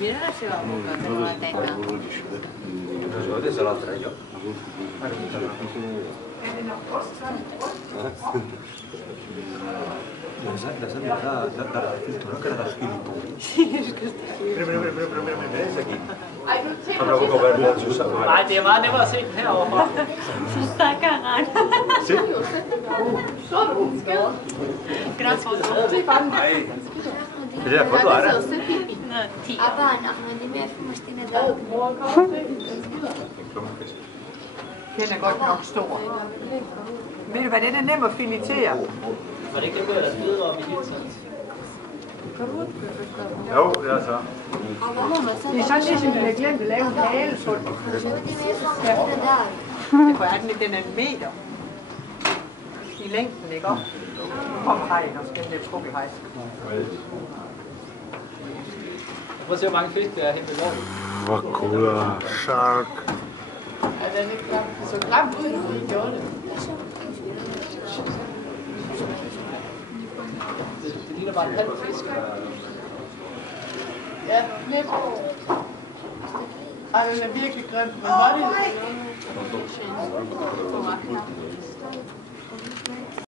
Mira la seva boca, que no la tenga. Adesso l'altra io. Dalla filtro che era da spirito. Sí, és que està aquí. Mira, és aquí. Amb la boca oberta, Susa. Ej, det er meget nemmere at se den herovre. S'està cagant. Sí? Gran foto. Ai. Det er foto ara. No, tia. Abana, men det er mere for måske den der. Den er godt nok stor. Ved du hvad, den er nem at filetere. Var det ikke dem, der spidede om i Hilton? Jo, det er så. Det er sådan ligesom, vi har glemt at lave en halesund. Det er mere for den der. Det er den er en meter i længden, ikke også? Nu kommer hegn, og skal den lidt skub i hegn. Prøv at se, hvor mange fisk der er hen ved loven. Vakuda, shark. Ja, den er klam. Så klamt ud, når vi gjorde det. Det ligner bare en halv fisk. Ja, lidt. Ej, den er virkelig grim, men var det?